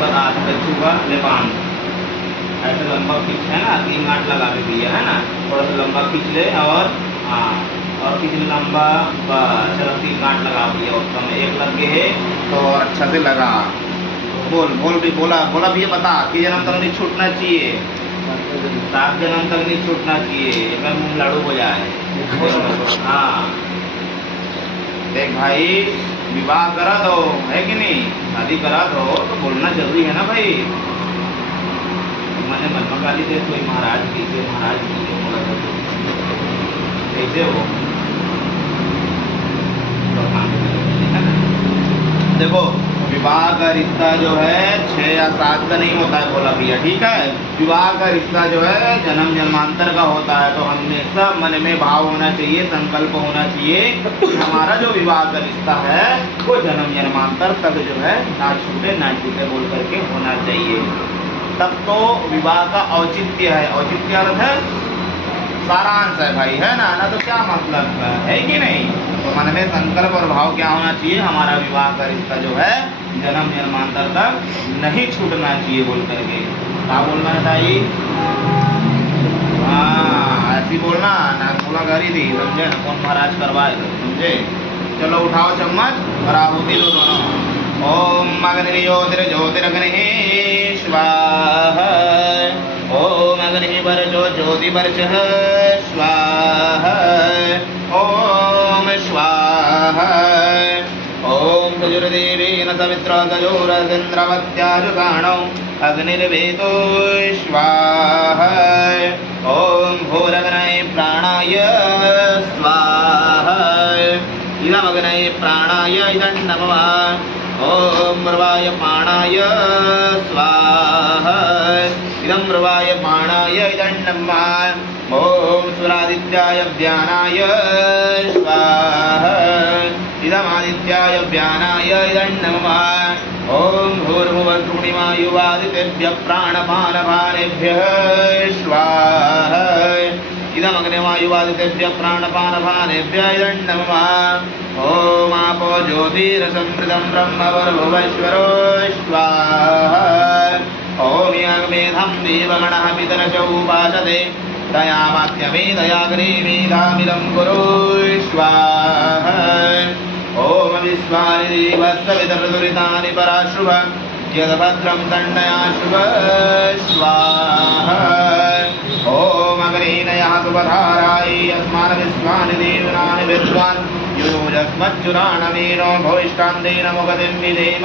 बाद आठ छूगा ले 5, ऐसे लंबा खींच है ना, 3 गांठ लगा के दिया है ना, थोड़ा सा लंबा खींच ले और हाँ और खींच ले लंबा, बस चलो 3 गांठ लगा दिया, उसका में 1 लग गए है तो और अच्छा से लगा। बोल बोल भी बोला बोला भैया बता कि जन्म तक नहीं छूटना चाहिए, 7 जन्म तक नहीं छूटना चाहिए, एक बार मुँह लाड़ू हो जाए। हाँ देख भाई, विवाह करा दो है कि नहीं, शादी करा दो तो बोलना जरूरी है ना भाई। मैंने मन में गाली दे कोई महाराज कीजिए महाराज कीजिए बोला कैसे हो। देखो विवाह का रिश्ता जो है 6 या 7 का नहीं होता है बोला भैया, ठीक है। विवाह का रिश्ता जो है जन्म जन्मांतर का होता है, तो हमेशा मन में भाव होना चाहिए, संकल्प होना चाहिए कि हमारा जो विवाह का रिश्ता है वो जन्म जन्मांतर तक जो है ना छूटे बोल करके होना चाहिए, तब तो विवाह का औचित्य है। औचित्य अर्थ है सारांश है भाई, है ना, ना तो क्या मतलब है कि नहीं। तो मन में संकल्प और भाव क्या होना चाहिए, हमारा विवाह का रिश्ता जो है जन्म जन्मांतर तक नहीं छूटना चाहिए बोल करके। क्या बोलना है ताई, हाँ ऐसी बोलना ना, बोला करी थी समझे ना, कौन महाराज करवाए समझे। चलो उठाओ चम्मच और आहुति दो दोनों। ओम अग्निर्ज्योतिर्ज्योतिरग्निः स्वाहा, ओम अग्निर्वर्चो ज्योतिवर्चः स्वाहा, ओम स्वाहा, ओम तजुर्देवेन सवित्रा तयोरसिन्द्रवत्याजुषाणौ अग्निर्वेदो स्वाहा, ओम भूरग्नये प्राणाय स्वाहा, इदमग्नये प्राणाय इदं नमः, ओम मृवाय पाणाय स्वाहा, इदं मृवाय पाणाय इदं नमः, ओम सुरादित्याय व्यानाय स्वाहा, इदमादित्याय व्यानाय इदं नमः, ओम भूर्भुवस्सुमणिमायुवादितेभ्यः प्राणपानभानेभ्यः स्वाहा, इदमग्निवायुवादितेभ्यः प्राणपानभानेभ्यः इदं नमः, ओम आपो ज्योतिरसंवृतं ब्रह्मवर्भुवश्वरो स्वाहा, ओम यज्ञमेधं देवगणः पितरश्च उपासते दयावाक्यमेधयाग्निमेधामिदं कुरु स्वाहा, ओम विश्वानि देवस्सवितर्दुरितानि पराशुभ यद्भद्रं दण्डयाशुभ स्वाहा, ओम अग्निनयः सुपधाराय यस्मान् विश्वानि देवानि विद्वान् युयोजस्मच्चुराणमेनो भविष्टान्तेन मुखतिं विधेम